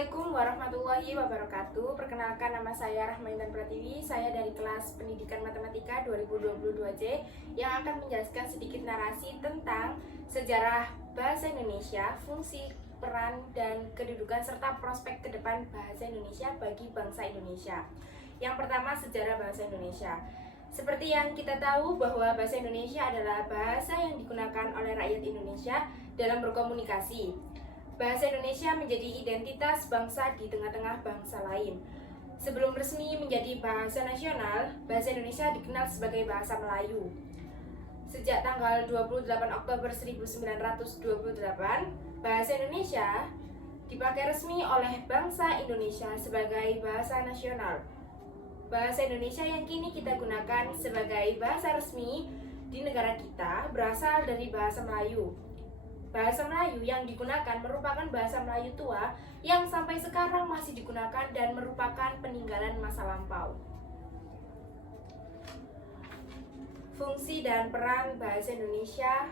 Assalamualaikum warahmatullahi wabarakatuh. Perkenalkan, nama saya Rahma Intan Pratiwi. Saya dari kelas Pendidikan Matematika 2022C yang akan menjelaskan sedikit narasi tentang sejarah bahasa Indonesia, fungsi, peran, dan kedudukan serta prospek ke depan bahasa Indonesia bagi bangsa Indonesia. Yang pertama, sejarah bahasa Indonesia. Seperti yang kita tahu bahwa bahasa Indonesia adalah bahasa yang digunakan oleh rakyat Indonesia dalam berkomunikasi. Bahasa Indonesia menjadi identitas bangsa di tengah-tengah bangsa lain. Sebelum resmi menjadi bahasa nasional, bahasa Indonesia dikenal sebagai bahasa Melayu. Sejak tanggal 28 Oktober 1928, bahasa Indonesia dipakai resmi oleh bangsa Indonesia sebagai bahasa nasional. Bahasa Indonesia yang kini kita gunakan sebagai bahasa resmi di negara kita berasal dari bahasa Melayu. Bahasa Melayu yang digunakan merupakan bahasa Melayu tua yang sampai sekarang masih digunakan dan merupakan peninggalan masa lampau. Fungsi dan peran bahasa Indonesia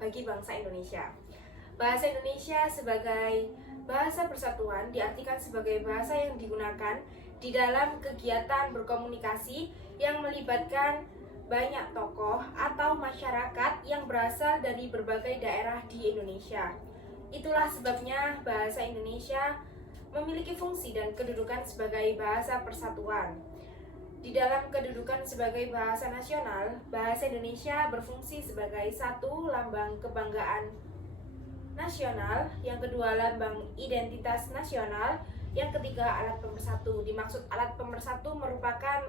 bagi bangsa Indonesia. Bahasa Indonesia sebagai bahasa persatuan diartikan sebagai bahasa yang digunakan di dalam kegiatan berkomunikasi yang melibatkan banyak tokoh atau masyarakat yang berasal dari berbagai daerah di Indonesia. Itulah sebabnya bahasa Indonesia memiliki fungsi dan kedudukan sebagai bahasa persatuan. Di dalam kedudukan sebagai bahasa nasional, bahasa Indonesia berfungsi sebagai satu, lambang kebanggaan nasional, yang kedua lambang identitas nasional, yang ketiga alat pemersatu. Dimaksud alat pemersatu merupakan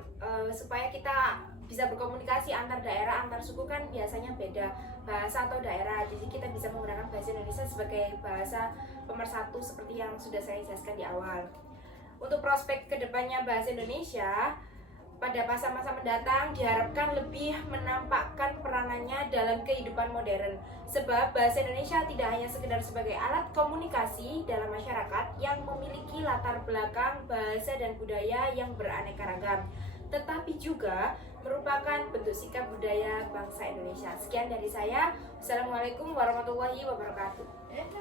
supaya kita bisa berkomunikasi antar daerah, antar suku kan biasanya beda bahasa atau daerah. Jadi kita bisa menggunakan bahasa Indonesia sebagai bahasa pemersatu seperti yang sudah saya jelaskan di awal. Untuk prospek kedepannya bahasa Indonesia pada masa-masa mendatang diharapkan lebih menampakkan peranannya dalam kehidupan modern. Sebab bahasa Indonesia tidak hanya sekedar sebagai alat komunikasi dalam masyarakat yang memiliki latar belakang bahasa dan budaya yang beraneka ragam, tetapi juga merupakan bentuk sikap budaya bangsa Indonesia. Sekian dari saya. Wassalamualaikum warahmatullahi wabarakatuh.